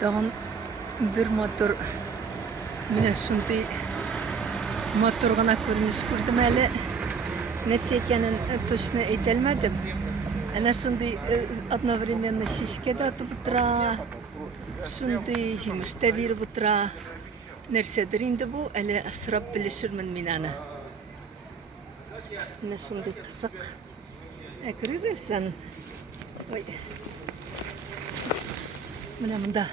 Тагын бер мотор менә шундый мотор гына күренеш күрдем әле. Нәрсә икәнен точно әйтә алмадым. Әнә шундый одновременно чишкә дә атып утыра, шундый җимеш тә биреп утыра. Нәрсәдер инде бу, әле асрап белешермен мин аны. Менә шундый кызык. Күрәсезме? Ой. Менә монда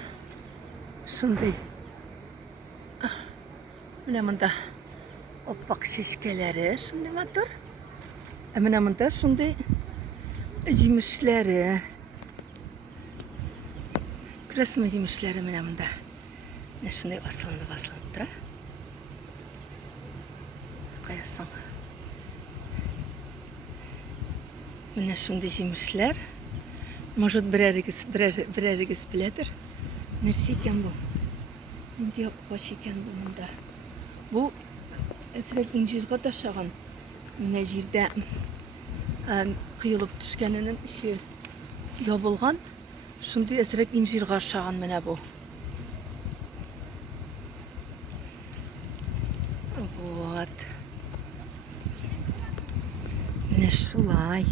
шундый. Менә монда оппак чишкәләре, шундый мотор. Менә монда шундый җимешләре. Күрәсезме җимешләре менә монда? Менә шундый асылынып тора. Каясың? Менә шундый җимешләр. Может, берәрегез беләдер. Нәрсә икән бу? Нинди агач икән бу монда? Бу әсрәк инҗиргә ташаган. Менә җирдә кыелып төшкәненең ише ябылган. Шундый әсрәк инҗиргә ашаган менә бу. Вот. Менә шулай.